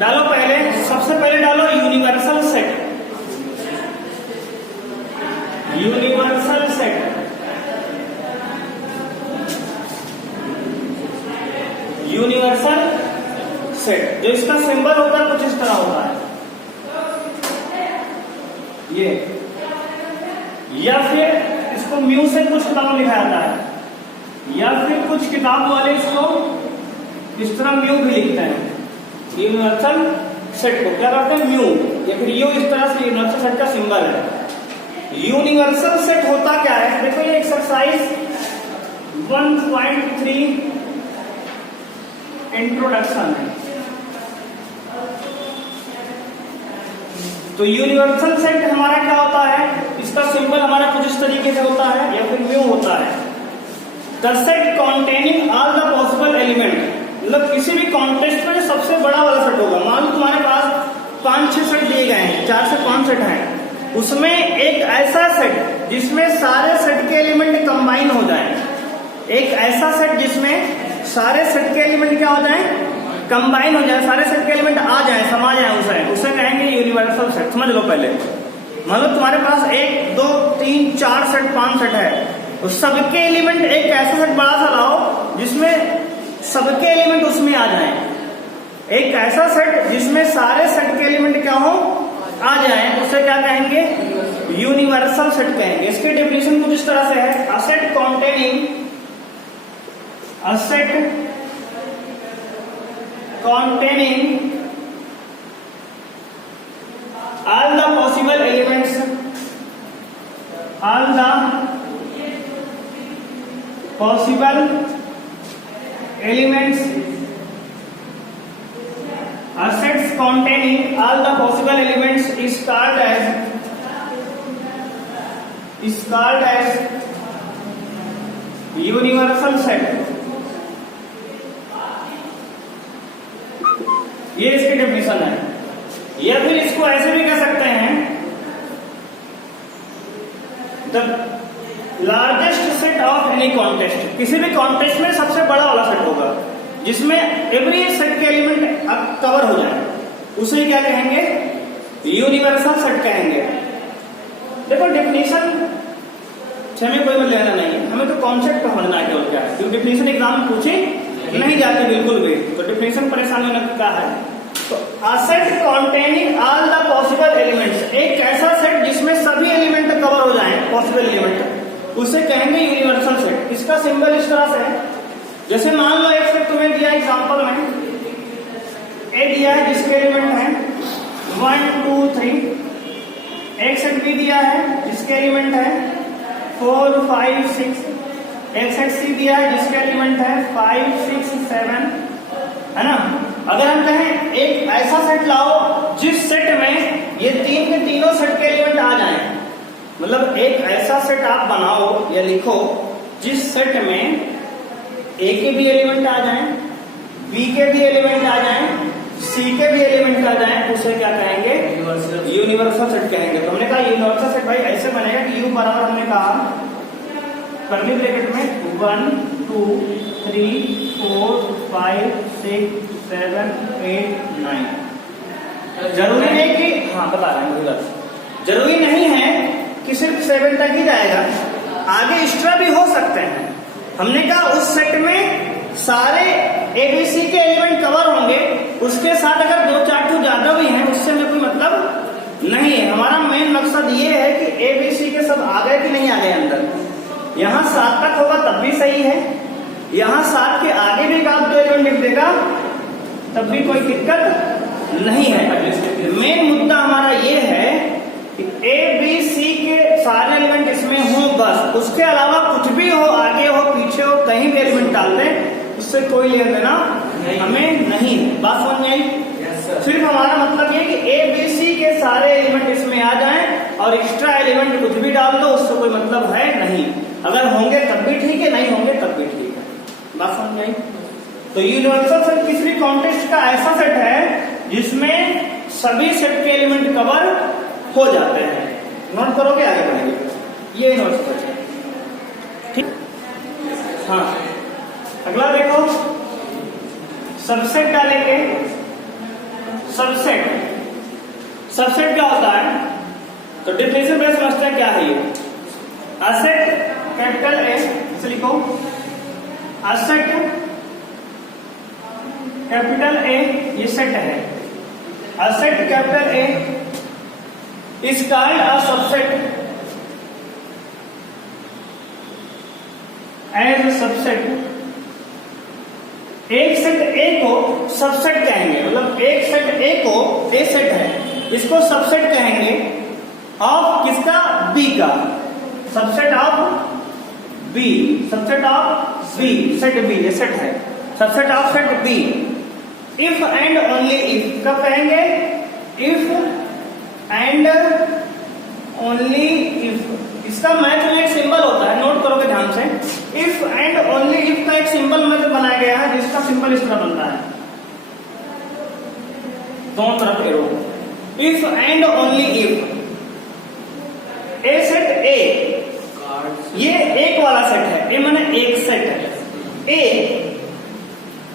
डालो पहले, सबसे पहले डालो universal set. Universal set, universal set, जो इसका सिंबल होता है कुछ इस तरह होता है ये, या फिर इसको म्यू से कुछ किताब लिखा जाता है, या फिर कुछ किताब वाले इसको इस तरह म्यू भी लिखते हैं। यूनिवर्सल सेट को क्या करते हैं, म्यू, या फिर यू, इस तरह से यूनिवर्सल सेट का सिंबल है। यूनिवर्सल सेट होता क्या है, देखो ये एक्सरसाइज 1.3 इंट्रोडक्शन है। तो यूनिवर्सल सेट हमारा क्या होता है, इसका सिंबल हमारा कुछ इस तरीके से होता है या फिर म्यू होता है। The set containing all the possible element, मतलब किसी भी कॉन्टेक्स्ट में सबसे बड़ा वाला सेट होगा। मान लो तुम्हारे पास 5-6 सेट दिए गए हैं, 4 से 5 सेट हैं, उसमें एक ऐसा सेट जिसमें सारे सेट के एलिमेंट कंबाइन हो जाए, एक ऐसा सेट जिसमें सारे सेट के एलिमेंट क्या हो जाए, कंबाइन हो जाए, सारे सेट के एलिमेंट आ जाए, समा जाए, उसे कहेंगे यूनिवर्सल सेट। समझ लो पहले, मान लो तुम्हारे पास 1, 2, 3, 4 सेट, 5 सेट है, तो सबके एलिमेंट एक ऐसा सेट बड़ा सा लाओ जिसमें सबके एलिमेंट उसमें आ जाएं, एक ऐसा सेट जिसमें सारे सेट के एलिमेंट क्या हो, आ जाएं, उसे क्या कहेंगे, यूनिवर्सल सेट कहेंगे। इसकी डेफिनेशन कुछ इस तरह से है, a set containing all the possible elements, all the possible elements, assets containing all the possible elements is called as universal set। ये इसकी डेफिनेशन है। या फिर इसको ऐसे भी कह सकते हैं, the largest set of any contest, किसी भी कॉन्टेस्ट में सबसे बड़ा वाला सेट होगा जिसमें एवरी सेट के एलिमेंट कवर हो जाए, उसे क्या कहेंगे, यूनिवर्सल सेट कहेंगे। देखो डेफिनेशन से हमें कोई मतलब लेना नहीं है, हमें तो कॉन्सेप्ट समझना है केवल क्या है, क्योंकि डेफिनेशन एग्जाम में पूछे नहीं जाती बिल्कुल भी, तो डेफिनेशन परेशानी होने का है। तो a set containing all the possible elements, एक ऐसा सेट जिसमें सभी एलिमेंट कवर हो जाएं, पॉसिबल एलिमेंट, उसे कहेंगे यूनिवर्सल सेट। इसका सिंबल इस तरह से है, जैसे मान लो एक सेट तुम्हें दिया एग्जांपल में, ए दिया है जिसके एलिमेंट है 1, 2, 3, एक सेट बी दिया है जिसके एलिमेंट है 4, 5, 6, एक सेट सी दिया है जिसके एलिमेंट है 5, 6, 7, है ना। अगर हम कहें एक ऐसा सेट लाओ जिस सेट में ये तीन के तीनों सेट के एलिमेंट आ जाएं, मतलब एक ऐसा सेट आप बनाओ या लिखो जिस सेट में ए के भी एलिमेंट आ जाएं, बी के भी एलिमेंट आ जाएं, सी के भी एलिमेंट आ जाएं, उसे क्या कहेंगे, यूनिवर्सल सेट कहेंगे। तो हमने कहा यूनिवर्सल सेट भाई ऐसे बनेगा कि यू बराबर, हमने कहा कर्ली ब्रैकेट में 1, 2, 3, 4, 5, 6, 7, 8, 9। जरूरी नहीं कि, हाँ बता रहे हैं, जरूरी नहीं है कि सिर्फ 7 तक ही जाएगा, आगे एक्स्ट्रा भी हो सकते हैं। हमने कहा उस सेट में सारे एबीसी के एलिमेंट कवर होंगे, उसके साथ अगर 2-4 तो ज्यादा भी हैं उससे हमें कोई मतलब नहीं है। हमारा मेन मकसद ये है कि एबीसी के सब आ गए कि नहीं आ गए अंदर। यहाँ 7 तक होगा तब भी सही है, यहाँ 7 के आगे भी आप 2 एलिमेंट लिख देगा तब भी कोई दिक्कत नहीं है। मेन मुद्दा हमारा ये है कि ए बी सी के सारे एलिमेंट इसमें हो बस, उसके अलावा कुछ भी हो, आगे हो पीछे हो, कहीं भी एलिमेंट डाल दें, उससे कोई लेना देना हमें नहीं है। बात समझ में आई? सिर्फ हमारा मतलब ये कि ए बी सी के सारे एलिमेंट इसमें आ जाएं और एक्स्ट्रा एलिमेंट कुछ भी डाल दो, उससे कोई मतलब है नहीं। अगर होंगे तब भी ठीक है, नहीं होंगे तब भी ठीक है। बात समझ में आई? तो यूनिवर्सल सेट किसी भी कॉन्टेक्स्ट का ऐसा सेट है जिसमें सभी सेट के एलिमेंट कवर हो जाते हैं। नोट करोगे, आगे बढ़ेंगे। ये यूनिवर्सल सेट है, ठीक। हाँ, अगला देखो, सबसेट डालेंगे। सबसेट, सबसेट क्या होता है? तो डिफिनेशन में समझते हैं क्या है ये। असेट कैपिटल ए, इसे लिखो असेट कैपिटल ए, ये सेट है। A set capital A is called a subset as a subset. एक सेट ए को सबसेट कहेंगे, मतलब एक सेट ए को, ए सेट है, इसको सबसेट कहेंगे ऑफ किसका? बी का। Subset of B, subset of B, set B, ये सेट है, subset of set B. If and only if, कब कहेंगे? If and only if. इसका मैथ में एक सिंबल होता है, नोट करोगे ध्यान से। इफ एंड ओनली इफ का एक सिंबल मैथ बनाया गया है, जिसका सिंबल इस तरह बनता है, दोनों तरफ arrow. If and only if A set ए, ये एक वाला सेट है, ए माने एक सेट है, ए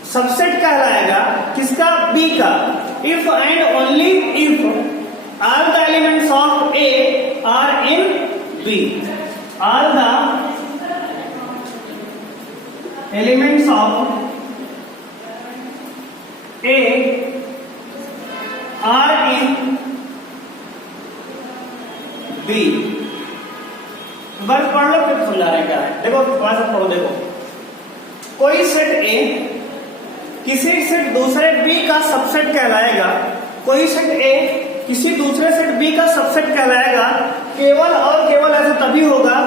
सबसेट कहलाएगा किसका? बी का। If and only if all the elements of A are in B, all the elements of A are in B. बस पढ़ लो फिर समझा रहे क्या है। देखो थोड़ा सा पढ़ो, देखो कोई सेट ए किसी सेट दूसरे बी का सबसेट कहलाएगा, कोई सेट ए किसी दूसरे सेट बी का सबसेट कहलाएगा, केवल और केवल ऐसा तभी होगा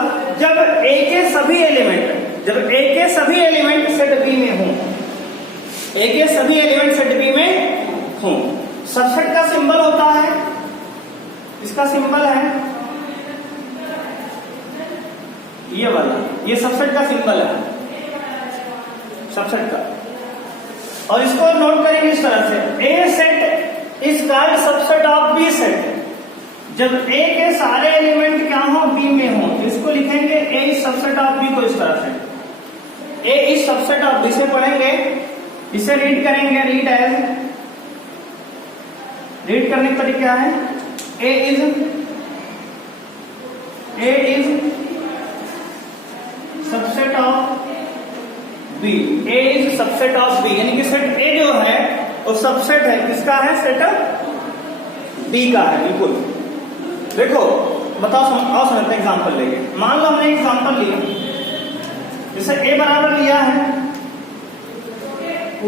जब ए के सभी एलिमेंट, जब ए के सभी एलिमेंट सेट बी में हों, ए के सभी एलिमेंट सेट बी में हों। सबसेट का सिंबल होता है, इसका सिंबल है ये वाला, ये सबसेट का सिंबल है, सबसेट का। और इसको नोट करेंगे इस तरह से, A set is called subset of B set. जब ए के सारे एलिमेंट क्या हो? बी में हो, इसको लिखेंगे ए इज सबसेट ऑफ बी को इस तरह से। ए इज सबसेट ऑफ बी से पढ़ेंगे, इसे रीड करेंगे, रीड एज, रीड करने का तरीका है A is subset of B, A is subset of B, यानी कि सेट ए जो है वो सबसेट है किसका है? सेट बी का है। बिल्कुल देखो बताओ, आओ समझते हैं एग्जांपल लेंगे। मान लो हमने एग्जांपल लिया, जैसे ए बराबर लिया है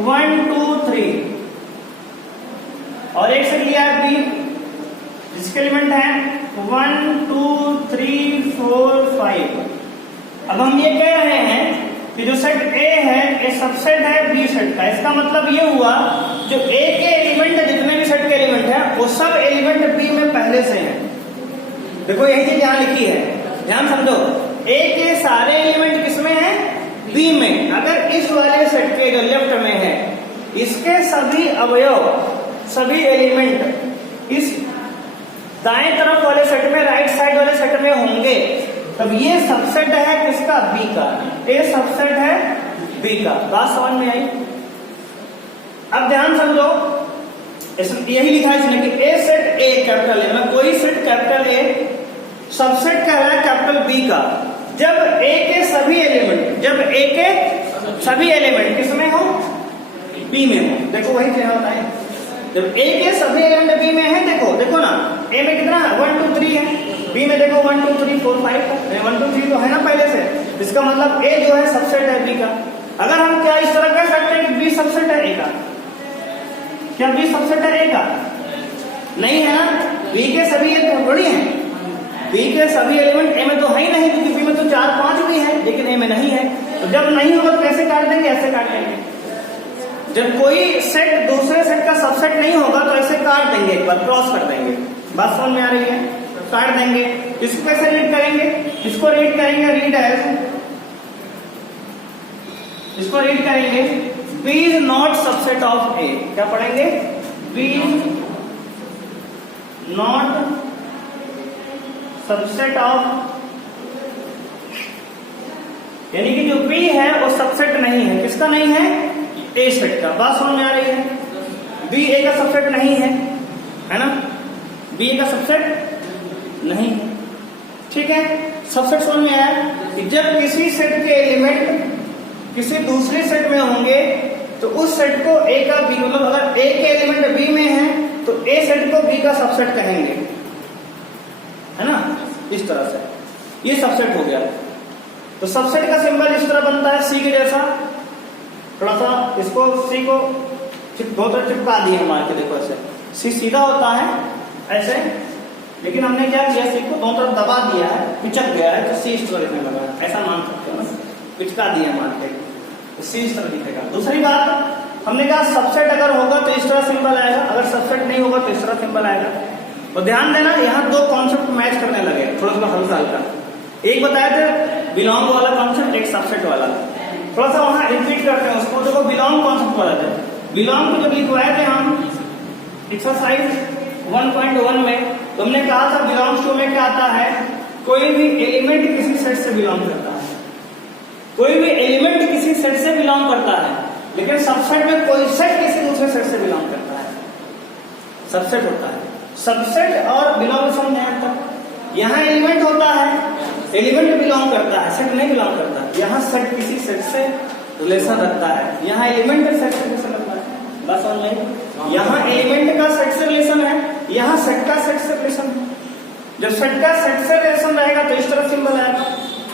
1 2 3 और एक सेट लिया है बी जिसके एलिमेंट है 1 2 3 4 5। अब हम ये कह रहे हैं कि जो सेट ए है ये सबसेट है बी सेट का। इसका मतलब ये हुआ जो ए के एलिमेंट, जितने भी सेट के एलिमेंट है वो सब एलिमेंट बी में पहले से हैं। देखो यही चीज यहां लिखी है, ध्यान समझो। ए के सारे एलिमेंट किसमें है? बी में। अगर इस वाले सेट के जो लेफ्ट में है इसके सभी अवयव, सभी एलिमेंट इस दाएं तरफ वाले सेट में, राइट साइड वाले सेट में होंगे, तब ये सबसेट है किसका? बी का। ए सबसेट है बी का। बात समझ में आई? अब ध्यान समझो, यही लिखा है इसमें कि ए सेट ए कैपिटल ए, मतलब कोई सेट कैपिटल ए सबसेट कह रहा है कैपिटल बी का जब ए के सभी एलिमेंट, जब ए के सभी एलिमेंट किसमें हो? बी में हो। देखो वही क्या होता है, जब ए के सभी एलिमेंट बी में है, देखो देखो ना, ए में कितना है? 1 2 3 है, बी में देखो 1 2 3 4 5 है। 1 2 3 तो है ना पहले से, इसका मतलब ए जो है सबसेट है बी का। अगर हम क्या इस तरह कह सकते हैं कि बी सबसेट है ए का? क्या बी सबसेट है ए का? नहीं है ना, बी के सभी थोड़ी है, बी के सभी एलिमेंट ए में तो है ही नहीं, क्योंकि बी में तो 4 5 भी है लेकिन ए में नहीं है। तो जब नहीं होगा तो कैसे काट देंगे? ऐसे काट देंगे। जब कोई सेट दूसरे सेट का सबसेट नहीं होगा तो ऐसे काट देंगे, एक बार क्रॉस कर देंगे। बात समझ में आ रही है? काट देंगे। इसको कैसे रीड करेंगे? इसको रीड करेंगे रीड एज, इसको रीड करेंगे B is not subset of A. क्या पढ़ेंगे? बी नॉट सबसेट ऑफ, यानी कि जो बी है वो सबसेट नहीं है, किसका नहीं है? ए सेट का। बात समझ में आ रही है? बी ए का सबसेट नहीं है ना, बी ए का सबसेट नहीं है। ठीक है, सबसेट समझ में आया कि जब किसी सेट के एलिमेंट किसी दूसरे सेट में होंगे तो उस सेट को ए का बी, मतलब अगर ए के एलिमेंट बी में है तो ए सेट को बी का सबसेट कहेंगे, है ना, इस तरह से ये सबसेट हो गया। तो सबसेट का सिंबल इस तरह बनता है सी के जैसा, थोड़ा सा इसको सी को दो तरफ चिपका दिए मार के, देखो ऐसे सी सीधा होता है ऐसे, लेकिन हमने क्या किया, सी को दोनों तरफ दबा दिया है, पिचक गया है तो सी इस तरह दिखने लगा है, ऐसा मान सकते हो ना, पिचका दिया मार के तो सी इस तरह दिखेगा। दूसरी बात हमने कहा सबसेट अगर होगा तो इस तरह सिंबल आएगा, अगर सबसेट नहीं होगा तो इस तरह सिंबल आएगा। तो ध्यान देना, यहाँ दो कॉन्सेप्ट मैच करने लगे थोड़ा थोड़ा हल्का हल्का, एक बताया था बिलोंग वाला कॉन्सेप्ट, एक सबसेट वाला, थोड़ा सा वहां रिपीट करते हैं उसको। देखो बिलोंग कॉन्सेप्ट वाला था, बिलोंग को जब लिखवाए थे हम एक्सरसाइज 1.1 में, तो हमने कहा था बिलोंग्स टू में क्या आता है, कोई भी एलिमेंट किसी सेट से बिलोंग करता है, कोई भी एलिमेंट किसी सेट से बिलोंग करता है, लेकिन सबसेट में कोई सेट किसी दूसरे सेट से बिलोंग करता है, सबसेट होता है। सबसेट और बिलोंग समझे तक, यहाँ एलिमेंट होता है, एलिमेंट बिलोंग करता है, सेट नहीं बिलोंग करता, यहाँ सेट किसी सेट से रिलेशन रखता है, यहाँ एलिमेंट सेट से रिलेशन रखता है, बस समझ में, यहाँ एलिमेंट का सेट से रिलेशन है, यहाँ सेट का सेट से रिलेशन है। जब सेट का सेट से रिलेशन रहेगा तो इस तरह सिंबल आएगा,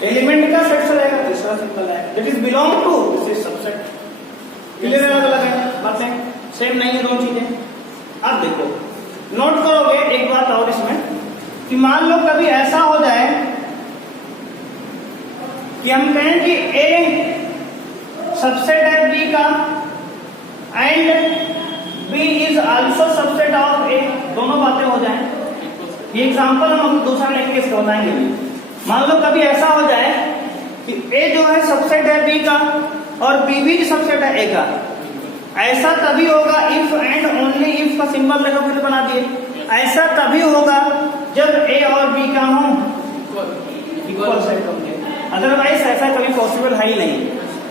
एलिमेंट का सेट से रहेगा तो इस तरह सिंबल आएगा, that is belong to, this is subset. Clear है, अलग है बातें, सेम नहीं है दोनों चीजें। अब देखो नोट करोगे एक बात और इसमें कि मान लो कभी ऐसा हो जाए कि हम कहें कि ए सबसेट है बी का and B is also subset of A, दोनों बातें हो जाएं। ये एग्जांपल हम दूसरा लेंगे, इसको बताएंगे भी। मान लो कभी ऐसा हो जाए कि ए जो है सबसेट है बी का और बी भी सबसेट है ए का, ऐसा तभी होगा इफ एंड ओनली इफ का सिंबल देखो फिर बना दिए, ऐसा तभी होगा जब ए और बी का हो इक्वल सेट होंगे, अदरवाइज ऐसा कभी पॉसिबल है ही नहीं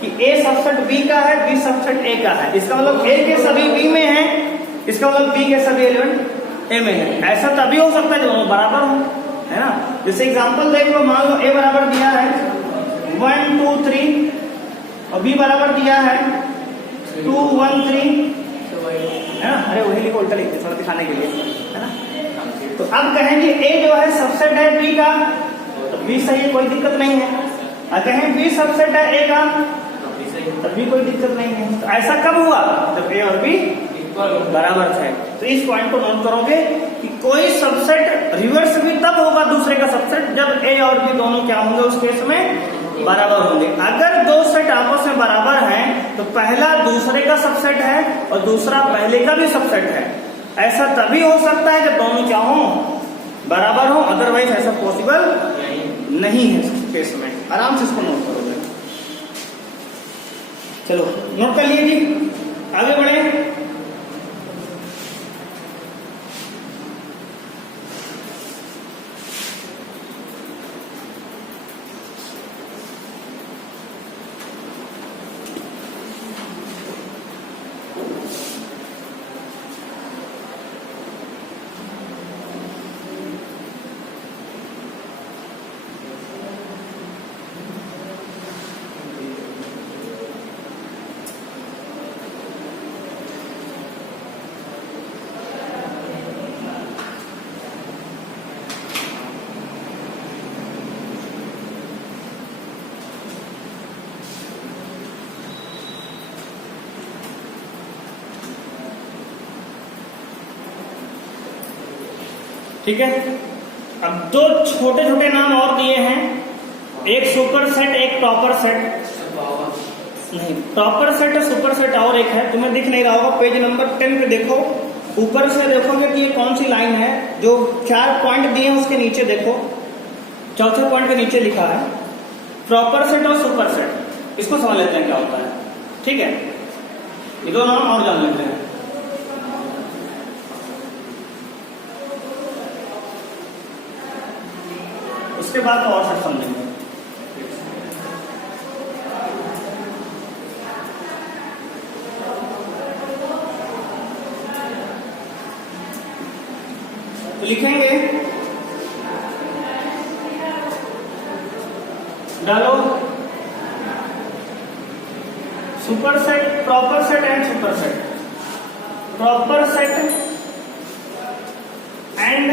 कि ए सबसेट बी का है, बी सबसेट ए का है, इसका मतलब ए के सभी बी में है, इसका मतलब बी के सभी एलिमेंट ए में है। ऐसा तभी हो सकता है जब दोनों बराबर हो, है ना। जैसे एग्जांपल देख लो, मान लो ए बराबर दिया है 1 2 3 और बी बराबर दिया है 2 1 3, है ना। अरे वही लिखो, उल्टा लिखते थोड़ा दिखाने के लिए, है ना। तो अब कहेंगे ए जो है सबसेट है बी का, तो बी सही है, कोई दिक्कत नहीं है। और कहें बी सबसेट है ए का, तब भी कोई दिक्कत नहीं है। तो ऐसा कब हुआ, जब ए और बी बराबर थे। तो इस पॉइंट को नोट करोगे कि कोई सबसेट रिवर्स भी तब होगा दूसरे का सबसेट जब ए और बी दोनों क्या होंगे, उस केस में बराबर होंगे। अगर दो सेट आपस में बराबर हैं तो पहला दूसरे का सबसेट है और दूसरा पहले का भी सबसेट है। ऐसा तभी हो सकता है जब दोनों क्या हो, बराबर हो, अदरवाइज ऐसा पॉसिबल नहीं है इस केस में। आराम से इसको नोट करोगे। चलो नोट कर लिए जी, आगे बढ़े। ठीक है, अब दो छोटे छोटे नाम और दिए हैं, एक सुपर सेट एक टॉपर सेट। नहीं, टॉपर सेट और सुपर सेट और एक है, तुम्हें दिख नहीं रहा होगा, पेज नंबर 10 पे देखो, ऊपर से देखोगे कि ये कौन सी लाइन है, जो 4 पॉइंट दिए हैं उसके नीचे देखो, चौथे पॉइंट के नीचे लिखा है प्रॉपर सेट और सुपर सेट। इसको समझ लेते हैं क्या होता है। ठीक है, ये दो नाम और जान लेते हैं। उसके बाद और सब समझेंगे। तो लिखेंगे, डालो superset, proper set and superset, proper set and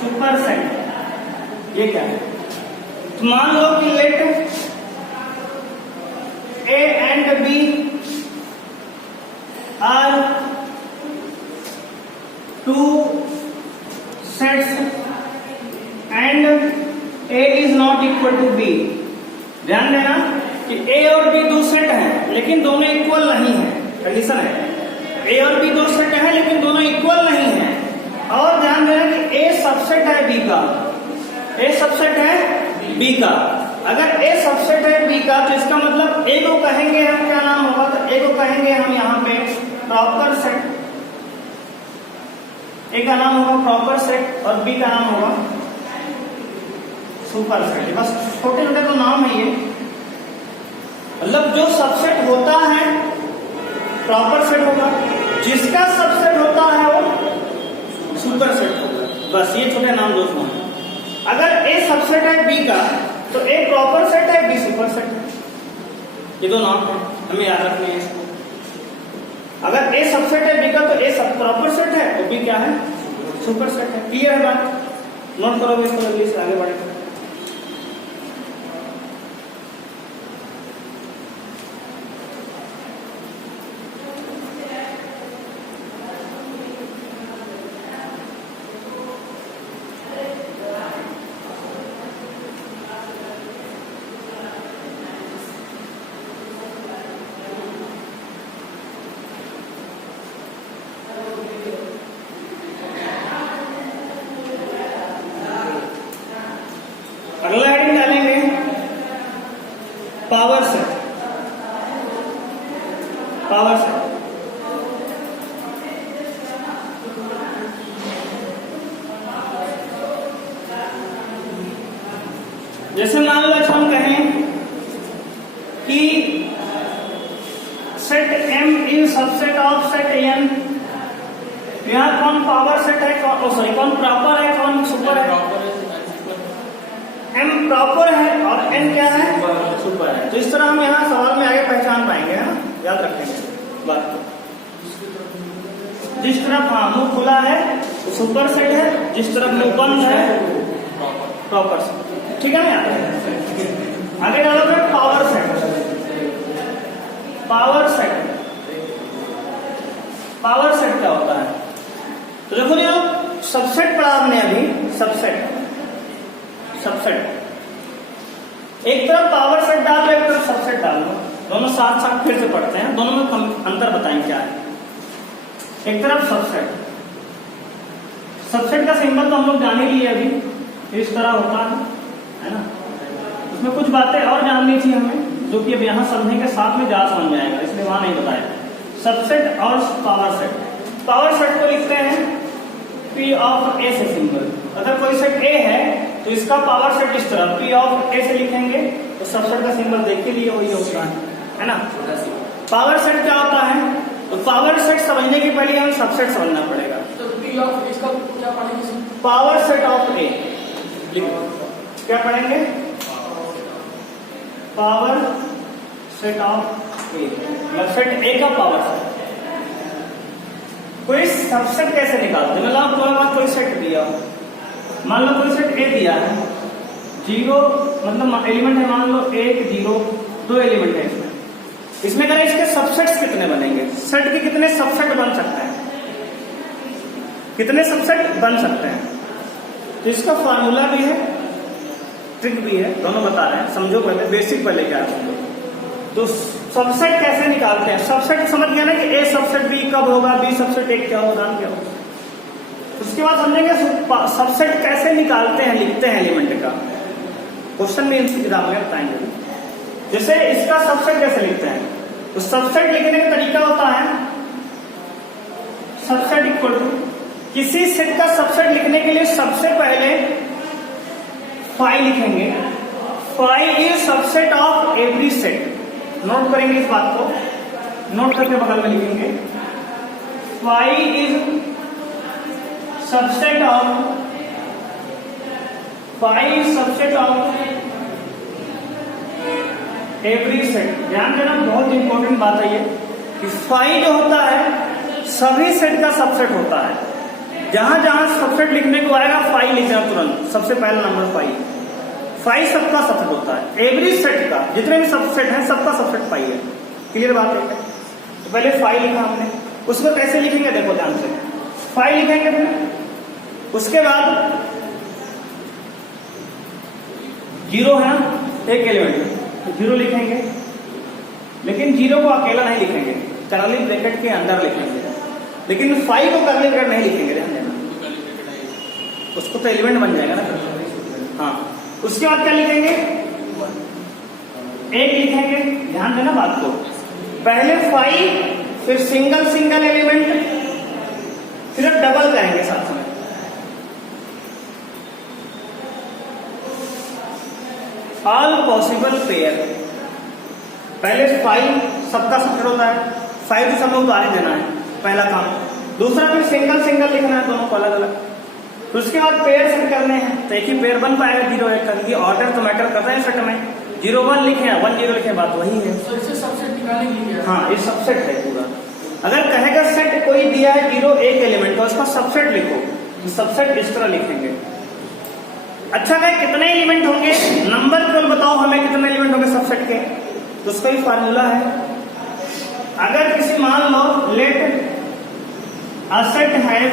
superset. ये क्या है? तो मान लो कि let A and B are two sets and A is not equal to B. ध्यान देना कि ए और बी दो सेट हैं लेकिन दोनों इक्वल नहीं है। कंडीशन है ए और बी दो सेट हैं लेकिन दोनों इक्वल नहीं है। और ध्यान देना कि ए सबसेट है बी का, ए सबसेट है बी का। अगर ए सबसेट है बी का तो इसका मतलब ए को कहेंगे हम क्या नाम होगा? तो ए को कहेंगे हम यहाँ पे प्रॉपर सेट, ए का नाम होगा प्रॉपर सेट और बी का नाम होगा सुपर सेट। बस छोटे छोटे तो नाम है ये। मतलब जो सबसेट होता है प्रॉपर सेट होगा, जिसका सबसेट होता है वो सुपर सेट होगा। बस ये छोटे नाम दोस्तों हैं। अगर ए सबसेट है बी का तो ए प्रॉपर सेट है, बी सुपर सेट है। ये दो नाम है, हमें याद रखने हैं इसको। अगर ए सबसेट है बी का तो ए सब प्रॉपर सेट है तो बी क्या है? सुपर सेट है। क्लियर है बात? नोट करोगे इसको, अगले से आगे बढ़ेंगे। अगला हेडिंग डालेंगे पावर सेट। पावर सेट जैसे मान लो हम कहें कि set M is subset of set N। यहां कौन पावर सेट है, कौन कौन प्रॉपर है, कौन सुपर है? M प्रॉपर है और N क्या है? सुपर है। तो इस तरह हम यहाँ सवाल में आगे पहचान पाएंगे, है ना? याद रखेंगे बात को। जिस तरफ मुंह खुला है तो सुपर सेट है, जिस तरफ मुंह बंद है प्रॉपर सेट। ठीक है ना? याद आगे डालोगे power set. Power set, power set क्या होता है? तो देखो ये सबसेट पढ़ा हमने अभी, सबसेट सबसेट। एक तरफ पावर सेट डाल लो, एक तरफ सबसेट डाल लो, दोनों साथ साथ फिर से पढ़ते हैं, दोनों में अंतर बताएं क्या है। एक तरफ सबसेट, सबसेट का सिंबल तो हम लोग जान ही लिए अभी, इस तरह होता है ना? उसमें कुछ बातें और जाननी थी हमें जो कि अब यहाँ समझेंगे, साथ में ज्यादा समझ में आएगा, इसलिए वहां नहीं बताया। सबसेट और पावर सेट। पावर सेट को लिखते हैं P ऑफ A से सिंबल। अगर कोई सेट A है तो इसका पावर सेट इस तरह P ऑफ A से लिखेंगे तो सबसेट का सिंबल देख के लिए वही होता है ना? पावर सेट क्या होता है? तो पावर सेट समझने के पहले हमें सबसेट समझना पड़ेगा। तो P ऑफ इसका क्या पढ़ेंगे? पावर सेट ऑफ A क्या पढ़ेंगे? पावर सेट ऑफ A, मतलब सेट A का पावर सेट। कोई सबसेट कैसे निकालते? मतलब आपको पास कोई सेट दिया, मान लो कोई सेट A दिया है, 0 मतलब एलिमेंट है, मान लो 1 0 2 एलिमेंट है इसमें। इसमें करें इसके सबसेट्स कितने बनेंगे? सेट के कितने सबसेट बन सकते हैं? कितने सबसेट बन सकते हैं? तो इसका फार्मूला भी है, ट्रिक भी है, दोनों बता रहे हैं। समझो पहले बेसिक, पहले क्या है तो सबसेट कैसे निकालते हैं। सबसेट समझ गया ना कि A सबसेट B कब होगा, B सबसेट A क्या होगा, क्या होगा। उसके बाद समझेंगे सबसेट कैसे निकालते हैं, लिखते हैं एलिमेंट का। क्वेश्चन में किताब में बताएंगे। जैसे इसका सबसेट कैसे लिखते हैं, तो सबसेट लिखने का तरीका होता है सबसेट इक्वल टू, किसी सेट का सबसेट लिखने के लिए सबसे पहले फाई लिखेंगे। Phi is subset of every set. Note करेंगे इस बात को, नोट करके बगल में लिखेंगे phi is subset of every set. ध्यान देना, बहुत इंपॉर्टेंट बात है ये कि फाई जो होता है सभी सेट का सबसेट होता है। जहां जहां सबसेट लिखने को आएगा फाई लिखना तुरंत, सबसे पहला नंबर फाई सबका सबसेट होता है। एवरी सेट का जितने भी सबसेट है सबका सबसेट फाई है। क्लियर बात है? तो पहले फाई लिखा हमने, उसको कैसे लिखेंगे देखो ध्यान से। फाई लिखेंगे फिर उसके बाद जीरो है ना, एक एलिमेंट तो जीरो लिखेंगे, लेकिन जीरो को अकेला नहीं लिखेंगे, कर्ली ब्रैकेट के अंदर लिखेंगे, लेकिन फाइव को कर्ली ब्रैकेट नहीं लिखेंगे। ध्यान देना, उसको तो एलिमेंट बन जाएगा ना। हाँ, उसके बाद क्या लिखेंगे? एक लिखेंगे। ध्यान देना बात को, पहले फाइव फिर सिंगल एलिमेंट फिर डबल करेंगे साथ में। ऑल पॉसिबल पेयर, पहले फाइव सबका सबसेट होता है, फाइव तो सब लोग उतारे देना है पहला काम। दूसरा फिर सिंगल लिखना है दोनों को अलग अलग। फिर उसके बाद पेयर सेट करने हैं, तो एक ही पेयर बन पाएगा 0 1 का, क्योंकि ऑर्डर तो मैटर करता है सेट में। 0 1 लिखे 1 0 लिखे, बात वही है। तो इससे सबसेट निकालने के लिए हाँ, ये सबसेट है पूरा। अगर कहेगा सेट कोई दिया है 0 1 एलिमेंट तो उसका सबसेट लिखो, सबसेट इस तरह लिखेंगे। अच्छा है, कितने एलिमेंट होंगे? नंबर केवल बताओ हमें कितने एलिमेंट होंगे सबसेट के, तो उसका ही फार्मूला है। अगर किसी मान लो let a set have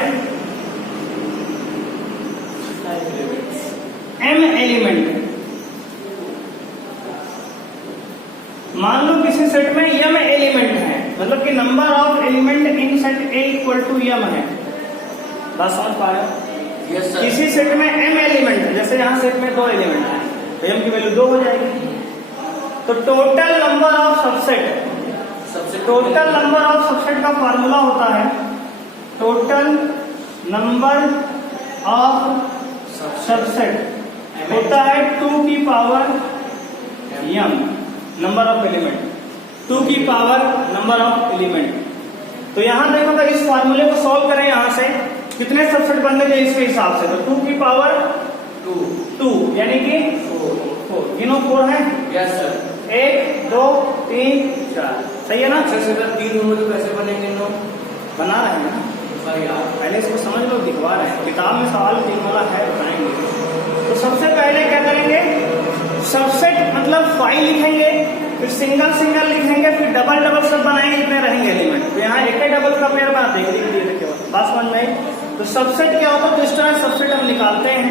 m element, मान लो किसी सेट में m एलिमेंट है, मतलब कि number of element in set A equal to m है। बात समझ पा रहे हो? Yes, sir. किसी सेट में m एलिमेंट है, जैसे यहाँ सेट में 2 एलिमेंट है तो m की वैल्यू 2 हो जाएगी। तो टोटल नंबर ऑफ सबसेट का फार्मूला होता है, टोटल नंबर ऑफ सबसेट होता है 2 की power m number of element, 2 की पावर नंबर ऑफ एलिमेंट। तो यहां देखो अगर इस फार्मूले को सॉल्व करें, यहां से कितने सबसेट बनने चाहिए इसके हिसाब से, तो 2 की पावर 2 यानी कि 4। गिनो 4 है? Yes sir. 1 2 3 4, सही है ना? 6 से 3 होंगे तो कैसे बनेंगे? नो बना रहे हैं ना सर यार, पहले इसको समझ लो, दिखवा रहे हैं, किताब में सवाल दिखने वाला है, बनाएंगे। तो सबसे पहले क्या करेंगे? सबसेट मतलब फाइव लिखेंगे, फिर सिंगल लिखेंगे, फिर डबल सब बनाएंगे, इतने रहेंगे एलिमेंट। तो यहाँ एक डबल का पेयर बना देंगे, बात समझ में आई? तो सबसेट क्या होता है? तो इस तरह सबसेट हम निकालते हैं,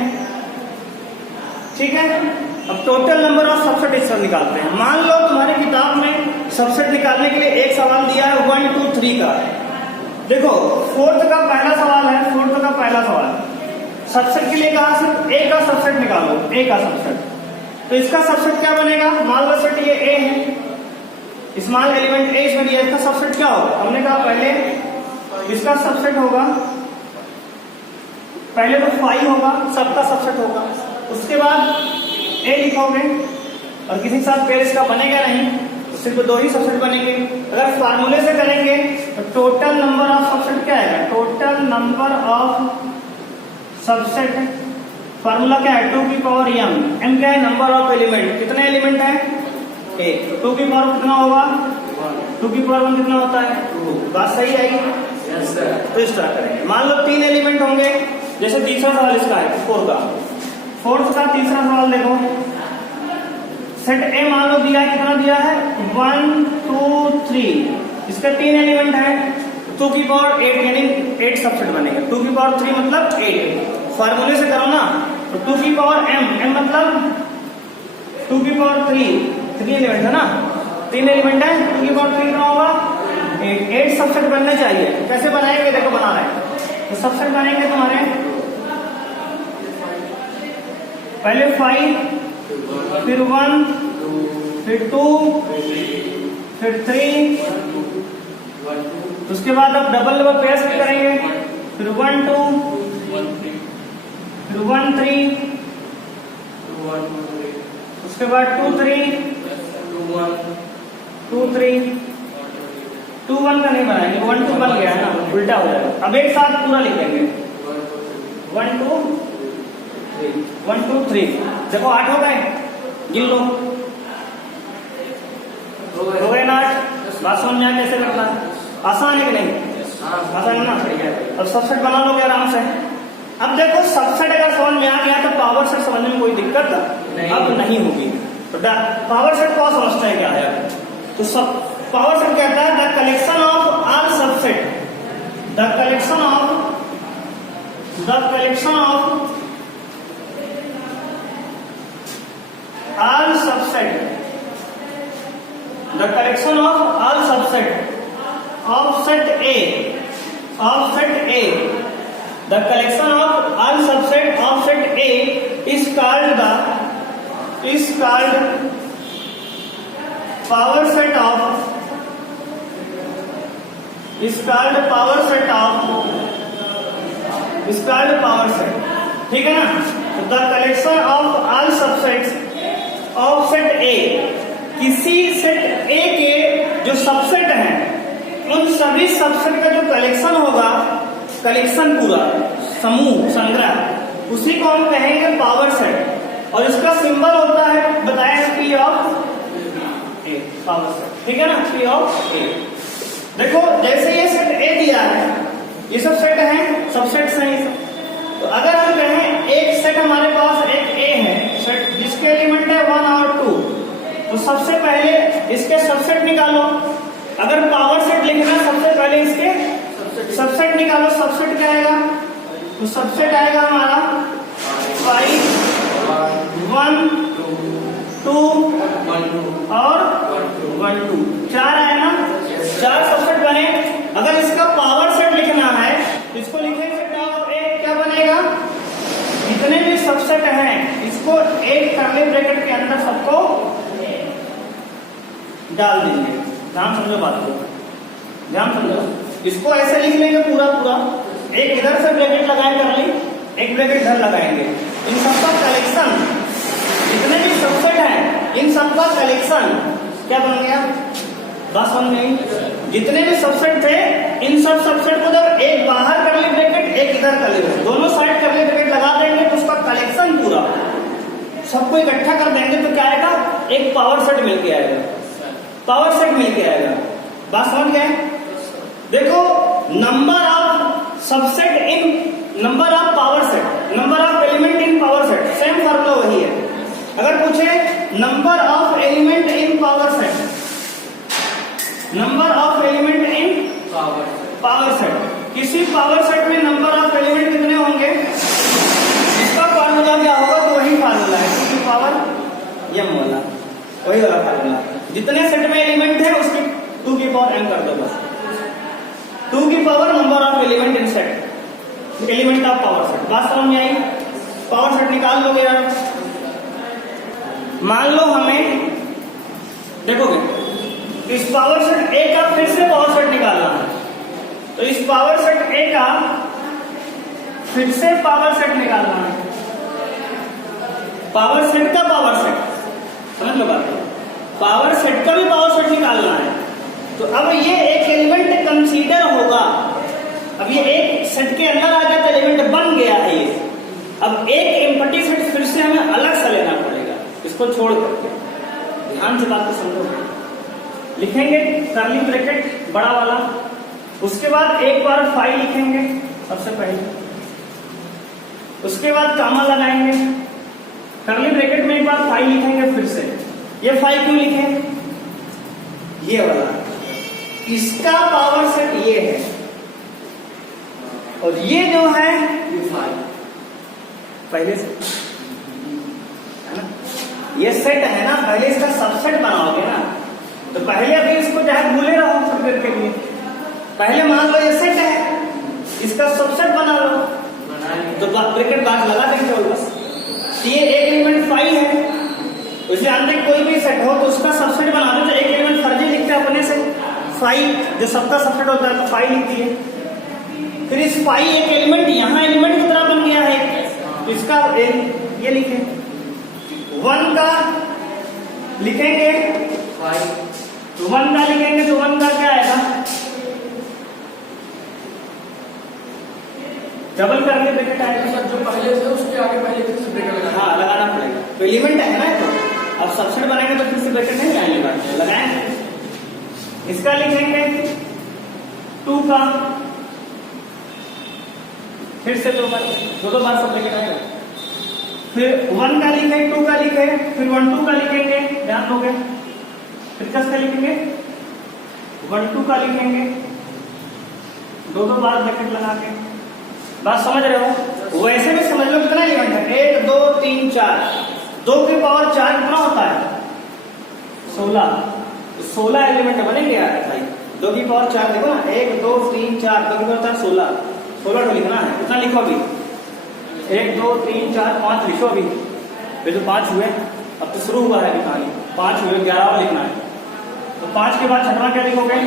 ठीक है। अब टोटल नंबर ऑफ सबसेट इस तरह निकालते हैं। मान लो तुम्हारी किताब में सबसेट निकालने के लिए एक सवाल दिया है 1 2 3 का। देखो फोर्थ का पहला सवाल है, सबसेट के लिए कहा सिर्फ ए का सबसेट निकालो, ए का सबसेट। तो इसका सबसेट क्या बनेगा? मान लो सेट ये ए है, स्मॉल एलिमेंट ए इसमें दिया, इसका सबसेट क्या होगा? हमने कहा पहले इसका सबसेट होगा, पहले तो 5 होगा, सबका सबसेट होगा। उसके बाद ए लिखोगे और किसी के साथ पेयर इसका बनेगा नहीं, तो सिर्फ 2 ही सबसेट बनेंगे। अगर फार्मूले से करेंगे तो टोटल नंबर ऑफ सबसेट क्या आएगा? Total number of subset formula क्या है? 2 की पावर m क्या है? Number of element. कितने एलिमेंट है? 1। 2 की पावर कितना होगा? 2 की पावर 1 कितना होता है? 2। बात सही आएगी? Yes sir. तो इस तरह करेंगे। मान लो 3 एलिमेंट होंगे, जैसे तीसरा सवाल इसका है 4 का। फोर्थ का तीसरा सवाल देखो, सेट ए मान लो दिया है, कितना दिया है? 1 2 3, इसका 3 एलिमेंट है, 2 की पावर 8 यानी 8 सबसेट बनेगा। 2 की पावर 3 मतलब 8, फार्मूले से करो ना, तो 2 की पावर m मतलब 2 की पावर 3 एलिमेंट है ना, 3 एलिमेंट है, 2 की पावर 3 कितना होगा? 8 सबसेट बनने चाहिए। कैसे बनाएंगे? देखो बना रहे हैं, तो सबसेट बनेंगे तुम्हारे पहले 5 फिर 1 फिर 2 फिर 3, उसके बाद अब डबल पेयर्स भी करेंगे, फिर 1 2 फिर 1 3, उसके बाद 2 3 2 3, 2 1 का नहीं बनाएंगे, 1 2 बन गया है ना, उल्टा हो जाएगा। अब एक साथ पूरा लिखेंगे 1 2 3। देखो 8 हो गए, गिन लो। हो गए ना 8? बात समझ में आया कैसे करना है? आसान है कि नहीं? आसान है ना? अब सबसेट बना लोगे आराम से। अब देखो सबसेट अगर समझ में आ गया तो पावर सेट समझने में कोई दिक्कत अब नहीं होगी। तो पावर सेट को समझते हैं क्या है? तो सब पावर सेट कहता है the collection of all subset, the collection of all subset, the collection of all subset of set A, the collection of all subset of set A is called power set of power set, ठीक है ना? the collection of all subsets of set A, किसी set A के जो subset हैं उन सभी subset का जो कलेक्शन होगा, कलेक्शन पूरा समूह संग्रह, उसी को हम कहेंगे पावर सेट। और इसका सिंबल होता है बताया P of A, power set, ठीक है ना? P of A। देखो जैसे ये सेट A दिया है, ये सब सेट हैं, सबसेट्स हैं ये सब। तो अगर हम कहें एक सेट हमारे पास एक A है सेट जिसके एलिमेंट है 1 और 2, तो सबसे पहले इसके सबसेट निकालो। अगर पावर सेट लिखना सबसे पहले इसके सबसेट निकालो। सबसेट क्या आएगा? तो सबसेट आएगा हमारा 5 1 2 और 1 2, 4 आए ना? 4 सबसेट बने। अगर इसका पावर सेट लिखना है इसको लिखेंगे क्या बनेगा? जितने भी सबसेट हैं इसको एक कर्ली ब्रैकेट के अंदर सबको डाल देंगे। ध्यान समझो बात को, ध्यान समझो। इसको ऐसे लिख लेंगे पूरा, एक इधर से ब्रैकेट लगाए कर्ली, एक ब्रैकेट इधर लगाएंगे। इन सबका कलेक्शन, जितने भी सबसेट हैं इन सबका कलेक्शन क्या बन गया? बात समझ में आई? जितने भी सबसेट थे इन सब सबसेट को जब एक बाहर कर्ली ब्रैकेट एक इधर कर्ली ब्रैकेट, दोनों साइड कर्ली ब्रैकेट लगा देंगे तो उसका कलेक्शन पूरा सबको इकट्ठा कर देंगे तो क्या आएगा? एक पावर सेट मिल के आएगा, पावर सेट मिल के आएगा। बात समझ गए? देखो number of subset in number of power set, number of element in power set, same formula वही है। अगर पूछे number of element in power set, number of element in power set, किसी पावर सेट में नंबर ऑफ एलिमेंट कितने होंगे? इसका formula क्या होगा? तो वही फार्मूला है, 2 की पावर m वाला, वही वाला फार्मूला। जितने सेट में एलिमेंट है उसकी 2 की पावर m कर दो बस। 2 की power number of element in set, element of power set. बात समझ में आई? पावर सेट निकाल लोगे यार। मान लो हमें देखोगे इस पावर सेट A का फिर से पावर सेट निकालना है, तो इस पावर सेट A का फिर से पावर सेट निकालना है। पावर सेट का पावर सेट, समझ लो बात, पावर सेट का भी पावर सेट निकालना है। तो अब ये एक एलिमेंट कंसीडर होगा। अब ये एक सेट के अंदर आ गया तो एलिमेंट बन गया है ये। अब एक एम्प्टी सेट फिर से हमें अलग सा लेना पड़ेगा, इसको छोड़ करके। ध्यान से बात को समझो। लिखेंगे कर्ली ब्रैकेट बड़ा वाला, उसके बाद एक बार 5 लिखेंगे सबसे पहले, उसके बाद कामा लगाएंगे, कर्ली ब्रैकेट में एक बार 5 लिखेंगे फिर से। ये 5 क्यों लिखे? ये वाला, इसका पावर सेट ये है और ये जो है ये 5 पहले से है ना, ये सेट है ना, पहले इसका सबसेट बनाओगे ना। तो पहले अभी इसको चाहे भूले रहो थोड़ी देर के लिए, पहले मान लो ये सेट है, इसका सबसेट बना लो, तो ब्रैकेट बात लगा देंगे बस। ये एक एलिमेंट 5 है, उससे अंदर कोई भी सेट हो तो उसका सबसेट बना दो। तो एक एलिमेंट फर्जी लिखते हैं अपने से 5, जो सबका सबसेट होता है तो 5 लिख दिए। फिर इस 5 एक एलिमेंट यहाँ एलिमेंट की तरह बन गया है, तो इसका ये लिखे 1 का लिखेंगे 5, तो 1 का लिखेंगे तो 1 का क्या आएगा डबल करके ब्रैकेट आएगा। सर जो पहले थे उसके आगे पहले फिर से ब्रेकर लगाना। हाँ लगाना पड़ेगा, तो एलिमेंट है ना, तो अब सबसेट बनाएंगे तो फिर से ब्रैकेट नहीं आएंगे, लगाएंगे। इसका लिखेंगे 2 का, फिर से 2 बार सब ब्रैकेट आएगा। फिर 1 का लिखे, 2 का लिखे, फिर 1 2 का लिखेंगे, ध्यान दोगे। फिर किसका लिखेंगे, 1 2 का लिखेंगे, 2 बार ब्रैकेट लगा के। बात समझ रहे हो? वैसे भी समझ लो कितना एलिमेंट है, 1 2 3 4, 2 की पावर 4 कितना होता है, 16। 16 एलिमेंट बनेंगे यार भाई। 2 की पावर 4 देखो ना, 1 2 3 4, 2 की पावर 4 16, 16 लिखना है। कितना लिखो अभी, 1 2 3 4 5 लिखो अभी। ये तो 5 हुए, अब तो शुरू हुआ है कहानी, 5 हुए, 11 और लिखना है। तो 5 के बाद छठवां क्या लिखोगे,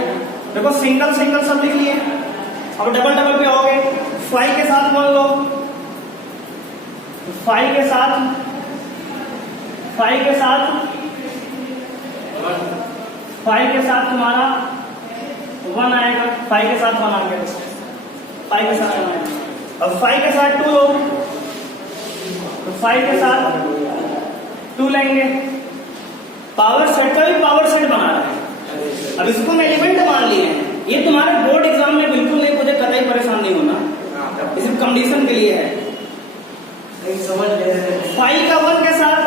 देखो सिंगल सिंगल सब लिख लिए, अब डबल डबल पे आओगे। 5 के साथ बोल लो, 5 के साथ 5 के साथ 5 के साथ तुम्हारा 1 आएगा, 5 के साथ 1 आ गया, 5 के साथ 1 आएगा। अब 5 के साथ 2 लो, तो 5 के साथ 2 लेंगे। पावर सेट का भी पावर सेट बना रहे हैं। अब इसको हम एलिमेंट मान लिए हैं। ये तुम्हारे बोर्ड एग्जाम में बिल्कुल नहीं, मुझे कतई परेशान नहीं होना, ये सिर्फ कंडीशन के लिए है। समझ ले 5 का 1 के साथ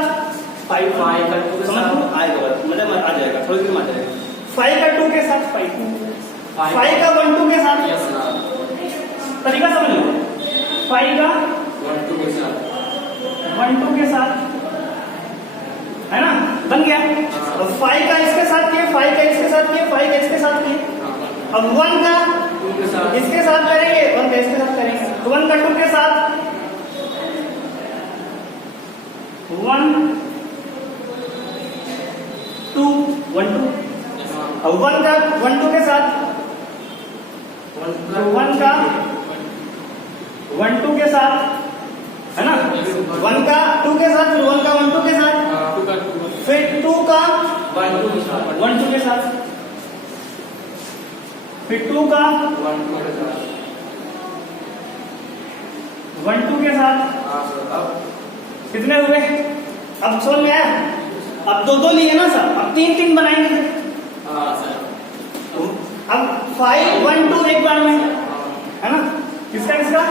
5 का 2 के साथ आएगा, मतलब आ जाएगा, थोड़ी देर में आ जाएगा। 5 का 2 के साथ 5 का 1 2 के साथ, तरीका समझ लो। 5 का 1 2 के साथ 1 2 के साथ, है ना, बन गया। अब 5 का इसके साथ किए, 5 का इसके साथ किए, 5 का इसके साथ किए। अब 1 का 2 के साथ इसके साथ करेंगे, 1 का इसके साथ करेंगे। 1 का 2 के साथ 1 2 1 2। अब 1 का 1 2 के साथ 1 का 1 2 के साथ, है ना, 1 का 2 के साथ, फिर 1 का 1 2 के साथ, फिर 2 का 1 2 के साथ, फिर 2 का 1 2 के साथ। कितने हुए, अब समझ में आया? अब 2 2 लिए ना सर, अब 3 3 बनाएंगे। अब 5 1 2 एक बार में, है ना, किसका किसका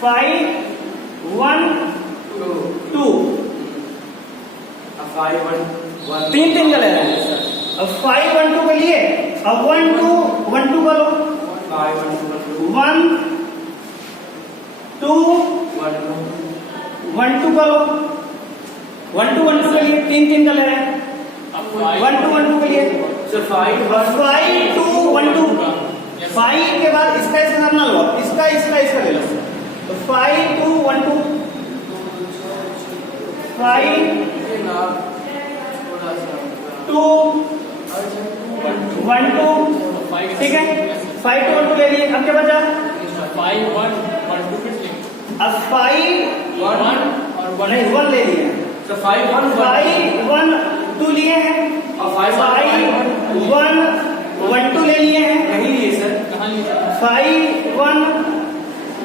5 1 2, 3 3 का ले रहे हैं। अब 5 1 2 के लिए, अब 1 2 1 2 का लो, 1 2 1 2 का लो, 1 2 1 2 के लिए 3 3 का ले रहे हैं। 1 2 1 2 के लिए 5 2 1 2, 5 के बाद इसका इसके साथ ना लो, इसका इसका इसका ले लो। तो 5 2 1 2, 5 2 1 2, ठीक है, 5 2 1 2 ले लिए। अब क्या बचा, 5 1 1 2 फिर अब 5 1 नहीं 1 ले लिए, तो 5 1 2 लिए हैं, और 5 1 1 2 ले लिए हैं, नहीं लिए सर, कहाँ लिए 5 1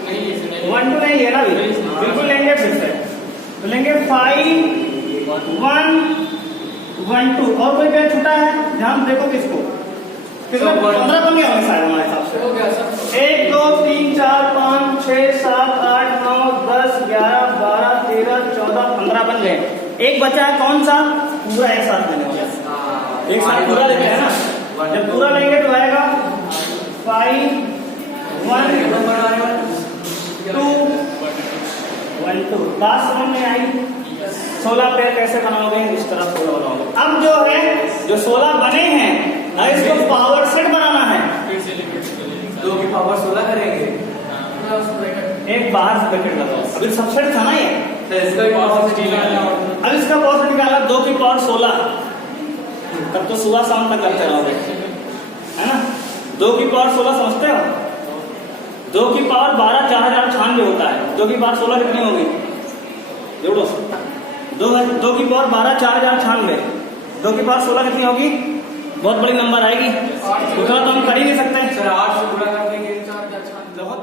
नहीं लिए सर, 1 2 नहीं लिया ना, बिल्कुल लेंगे फिर से, तो लेंगे 5 1 1 2। और कोई क्या छूटा है, ध्यान देखो किसको, कितना 15 बन गया होंगे शायद हमारे हिसाब से। हो गया सर, 1 2 3 4 5 6 7 8 9 10 11 12 13 14 15 बन गए। एक बचा है कौन सा, पूरा एक साथ लेने वाला, एक साथ पूरा लेते हैं ना, जब पूरा लेंगे तो आएगा 5 1 2 1 2। बात समझ में आई? 16 पेयर कैसे बनाओगे, इस तरह 16 बनाओगे। अब जो है, जो 16 बने हैं, इसको पावर सेट बनाना है। 2 की पावर 16 करेंगे, एक बाहर से ब्रैकेट लगाओ, अभी सबसेट था ना ये, तो इसका भी पावर सेट निकालना। अब इसका पावर सेट निकाला 2 की पावर 16, तब तो सुबह शाम तक करते रहोगे, है ना। 2 की पावर 16 समझते हो, 2 की पावर 12 4096 होता है। 2 की पावर 16 कितनी होगी, जोड़ो, 2 की पावर 12 4096, 2 की पावर 16 कितनी होगी, बहुत बड़ी नंबर आएगी, उतना तो हम कर ही नहीं सकते। सर 8 से गुणा कर देंगे, 4 4 बहुत